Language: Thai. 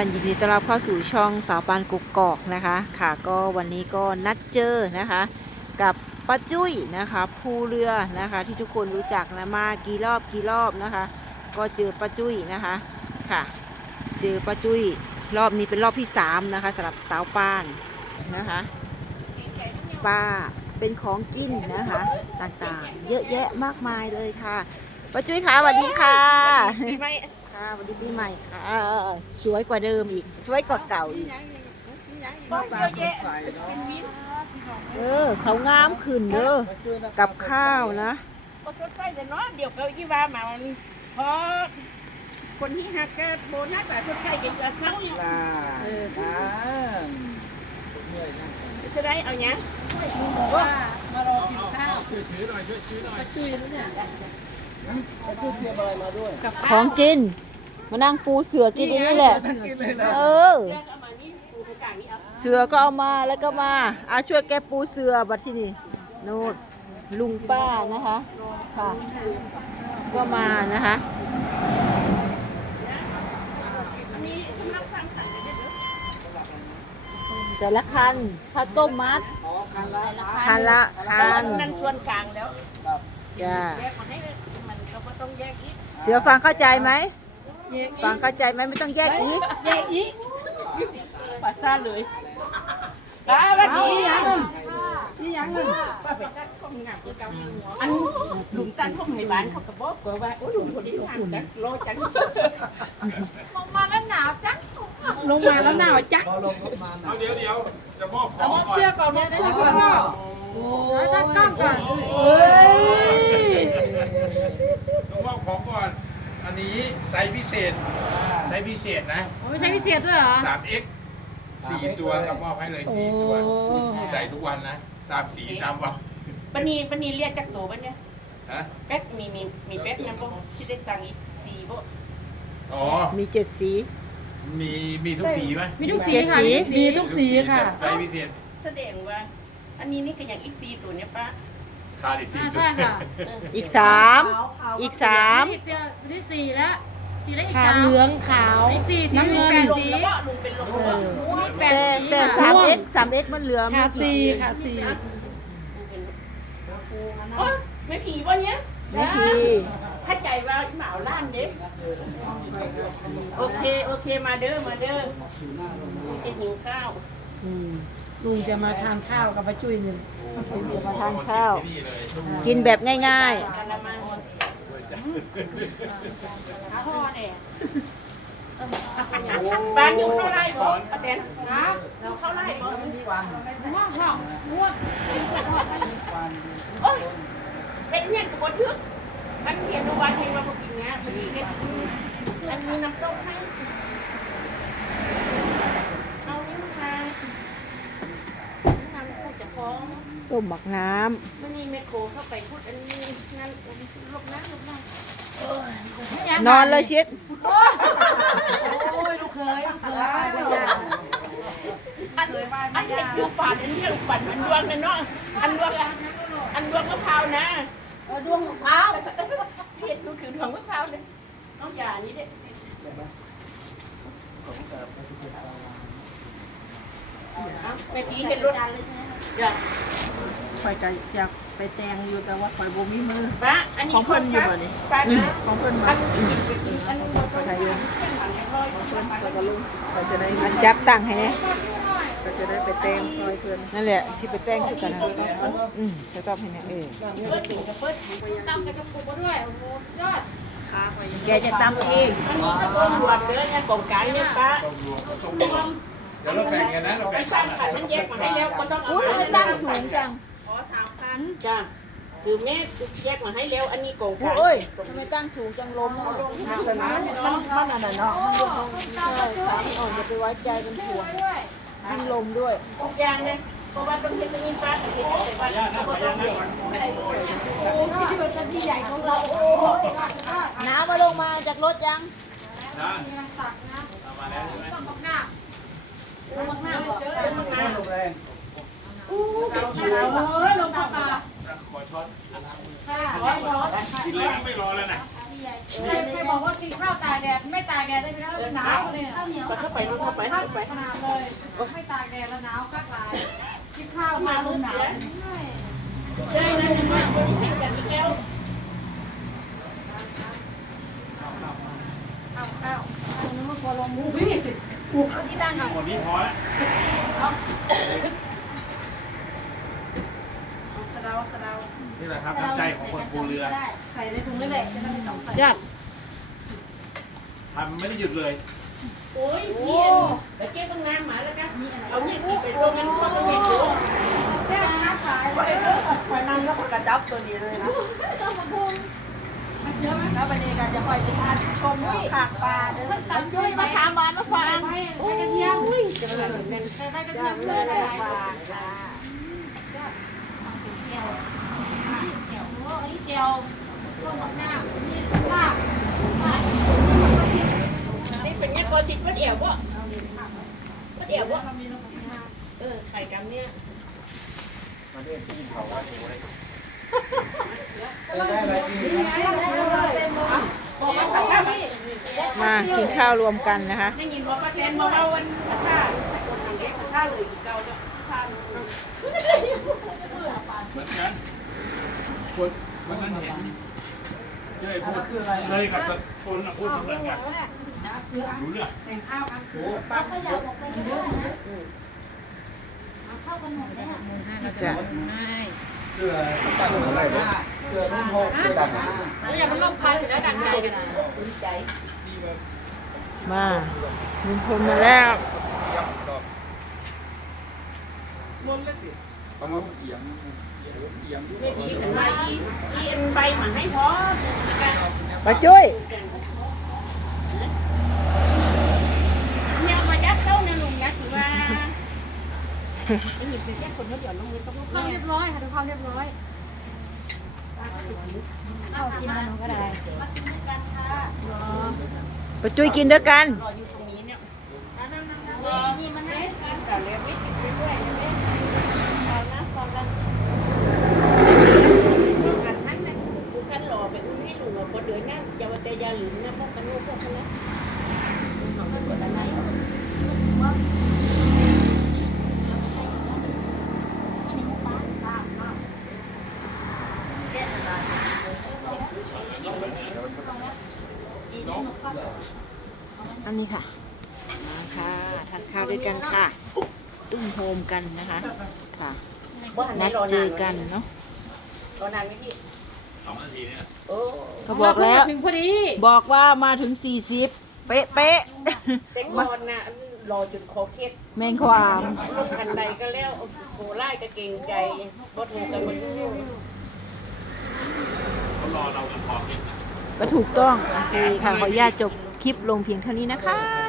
ยินดีต้อนรับเข้าสู่ช่องสาวปานกุกกอกนะคะ ค่ะก็วันนี้ก็นัดเจอนะคะ กับป้าจุ้ยนะคะภูเรือนะคะ ที่ทุกคนรู้จักนะมากี่รอบกี่รอบนะคะ ก็เจอป้าจุ้ยนะคะค่ะ เจอป้าจุ้ยรอบนี้เป็นรอบที่สามนะคะสำหรับสาวปานนะคะป้าเป็นของกินนะคะต่างๆ เยอะแยะมากมายเลยค่ะป้าจุ้ยคะสวัสดีค่ะปีใหม่ค่ะ วันนี้ปีใหม่ค่ะ สวยกว่าเดิมอีก สวยกว่าเก่าอีกบอกเยอะแยะเนวินเออเขางามขึ้นเด้อกับข้าวนะก็ชดใกล้แต่เนาะเดี๋ยวเขายี่ว่ามามันเพราะคนที่หักก็โบนัสแต่ชดใกล้กันจะเศร้าอยู่ลาเออจะได้เอาเนี้ยว่ามารอกินข้าวช่วยถือหน่อยช่วยถือหน่อยช่วยเนี่ยแล้วพูดเตรียมอะไรมาด้วยของกิน มานั่งปูเสือกินนี่แหละกินเลยนะเออเลือกเอามานี่ปูกระกางนี่เอาเสือก็เอามาแล้วก็มาอาช่วยแกปูเสือบัดที่นี่นู่นลุงป้านะคะค่ะก็มานะคะอันนี้สำหรับฟังสั่งเลยเด้อแต่ละคันข้าวต้มมัดอ๋อคันละคันละคันนั่นส่วนกลางแล้วครับจ้าแยกมาให้มันก็ไม่ต้องแยกอีกเสือฟังเข้าใจไหมแยก ฟังเข้าใจไหมไม่ต้องแยกอีกแยกอีกปัสซ่าเลยป้าวันนี้ยังนี่ยังหนึ่งป้าไปตัดข้องหนักเก่าหัวอันลุงตันข้องในบ้านเขาก็บอกว่าโอ้ลุงคนนี้ทำจังโลจังลงมาแล้วหนาวจังลงมาแล้วหนาวจักพอลงรถมาหนัเอากเดี๋ยวเดี๋ยวจะมอบขเอาองมอบก่อนเสื้อก่อนมอบเสื้อก่อนโอ้ยตั้งกล้องก่อนเฮ้ยต้องมอบของก่อน อันนี้ไซส์พิเศษ ไซส์พิเศษนะ โอ้ไม่ใช่พิเศษด้วยเหรอ 3x สี่ตัวครับมอบให้เลยสี่ตัวใส่ทุกวันนะ ตามสีตามวันปนีปนีเรียกจักตัวปะเนี่ยฮะเป็ดมีมีมีเป็ดนะบ่ที่ได้สั่งอีกสี่บ่อ๋อ มีเจ็ดสี มีมีทุกสีไหมมีทุกสีค่ะสี มีทุกสีค่ะไซส์พิเศษแสดงว่า อันนี้นี่ก็อย่างอีกสี่ตัวเนี่ยป้า ขาดอีกสี่อ่าตัวใช่ค่ะเอออีกสาม อีกสาม นี่เจอนี่สี่แล้วสี่แล้วอีกขาสาม เหลืองขาวนี่สี่สีน้ำเงินแปดลงสีแล้วก็ลุงเป็นลงแล้วก็หัวแปดแต่สีแต่ค่ะสามเอ็กสามเอ็กมันเหลือไม่ขากี่สี่ขาสี่โอ้ยไม่ผีวะเนี้ยไม่พีเข้าใจว่าอีหมาล้านเด้โอเค โอเคมาเด้อมาเด้อจะหิวข้าวอืม ลุงจะมาทานข้าวกับป้าจุ้ยหนึ่งจะมาทานข้าวที่นี่เลยกินแบบง่ายกะละมังพ่อเนี่ยบ้านอยู่เข้าไร่บ่ประเด็นนะเราเข้าไร่บ่ม่วงพ่องม่วงโอ้ยเป็นเนี่ยกับบทึกมันเขียนวันให้เรากินเนี้ยพอดีเฮ็ดอันนี้น้ำต้มให้เอานี่มาน้ำพูดจะฟ้อง ๆ ต้มหมักน้มันนี่แม่โคเข้าไปพูดอันนี้นั่นลบน้ำลบน้ำำนอนเลยชิดโอ้ยลูกเคยลูกเคยตายไปยากอันอันเห็ดลูกปัดอันนี้ลูกปัดอันดวงนั่นเนาะอันดวงอะอันดวงมะพร้าวนะดวงมะพร้าวเห็ดดูคือดวงมะพร้าวเนี่ยน้องยานี้เด็ แม่พีเห็ดรถจ้ะข่อยก็อยากไปแต่งอยู่แต่ว่าข่อยบ่มีมือ ป้าอันนี้ของเพิ่นอยู่บ่นี่ป้านะของเพิ่นอัมานนี้กินไปกินอันนี้มาไทยเลยก็จะได้มันจับตั้งให้แน่ก็จะได้ไปแต่งซอยเพิ่นนั่นแหละที่ไปแต่งคือกันนะอืมจะต้องให้แน่เออเปิดถึงกับเปิดตำกับกระปุกมาด้วยโอ้โหยอดค้าข่อยยังแกจะตำเองอันนี้ก็ต้นรวมเด้อเนี่ยกองกลางเนี่ยป้า เดี๋ยวเราแบ่งกันนะเราไปแบ่งสร้างขันมันแยกมาให้แล้วก็ต้องเอาอู้ทำไมตั้งสูงจังอ๋อสามพันจ้าคือแม่แยกมาให้แล้ว อันนี้กองกอู้ลางเอ้ยทำไมตั้งสูงจังลมอะแต่นั้นมันมันมันอันนั้นเนาะใช่ขามันอ่อนอย่าไปไว้ใจมันถ่วงยิ่งลมด้วยทุกอย่างเลยเพราะว่าต้องเฮ็ดมีป้ากับเฮ็ดแต่ว่าก็ต้องแยกไม่ได้โอ้ที่เป็นที่ใหญ่ของเราโอ้น้ำมาลงมาจากรถยังนะต้องบักหน้าลงแรงโอ้ยลงปลาปลาขอช้อนค่ะร้อยร้อนแล้วไม่รอแล้วนะใครบอกว่ากินข้าวตายแดดไม่ตายแดดได้ไหมแล้วหนาวเลยข้าวเหนียวข้าไปเข้าไปเข้าไปขนาดเลยไม่ตากแดดแล้วหนาวกักลายกินข้าวมาลมหนาวใช่นะมาคนที่เป็นแบบแก้ววันนี้พอ แล้วสะเดาสะเดานี่แหละครับน้ำใจของคนภูเรือใส่ในถุงนี่แหละจะได้ไม่ต้องใส่ญาติทำไม่ได้หยุดเลยโอ้ยพี่แต่เจ๊ต้องน้ำมาแล้วกันเอาเนี่ยไปตรงนั้นก็ต้องมีตัวแค่น้ำขายไปไปนั่งแล้วก็กระจับตัวนี้เลยนะมาเสือไหม แล้ววันนี้ก็จะคอยติดอันชมขากปลาเด้อตัดด้วยมาถามมามาฟังไปกระเทียมอุ้ยจะเป็นเงินให้กระเทียมเลยอะไรเจียวเจียวโอ้ยเจียวต้มหน้านี่ลาบ นี่เป็นเนี่ยกอติดวัดเอี่ยวบ่วัดเอี่ยวบ่เออไข่กำเนี่ย มากินข้าวรวมกันนะคะได้ยินบอกว่าแทนบอกว่าวันข้าคนทางเด็กข้าเลยเก่าแล้วข้าเหมือนกันคนวันนั้นเห็นเจ้ยพูดเลยกับคนน่ะพูดเหมือนกันรู้เรื่องแต่งข้าวกันจะเสื้อตัดอะไรเนี่ยเสื้อรุ่นหกเสื้อดำแล้วอย่ามันล่มพันอยู่แล้วดังใจกันใจ มาลุงพลมาแล้วเอามาเอียงเอียงไม่ดีเป็นไรอีอีเอ็นใบมันให้พอปาจุ้ยเนี่ยมายัดเข้าในลุงยัดถือว่าไอ้หยิบไปแค่คนเขาเดี๋ยวลงมือต้องความเรียบร้อยค่ะดูความเรียบร้อยเอากินมันก็ได้ป้ากินด้วยกันรอ ไปจุ้ยกันให้การแต่เลี้ยงไม่ติดด้วยใช่ไหมตอนนั้นตอนนั้นกันนั้นอกันหล่อไปอุ้นให้ลุงว่าพอเดือนนั้นจะว่าแต่ยาหลินนะพวกกันนู้นพวกนั้น อันนี้ค่ะ มาค่ะ ทานข้าวด้วยกันค่ะตุ้มโฮมกันนะคะ ค่ะนัดเจอกันเนาะรอนานไหมพี่สองนาทีเนี่ยโอ้เขาบอกแล้ว ถึงพอดี บอกว่ามาถึง40เป๊ะเป๊ะเต็งนอนน่ะรอจนคอเคล็ดแมงความลงกันใดก็แล้วโหไล่ก็เก่งใจบดหูกันหมดเขารอเรากันพอเก็บนะก็ถูกต้องโอเคค่ะขออนุญาตจบคลิปลงเพียงเท่านี้นะคะ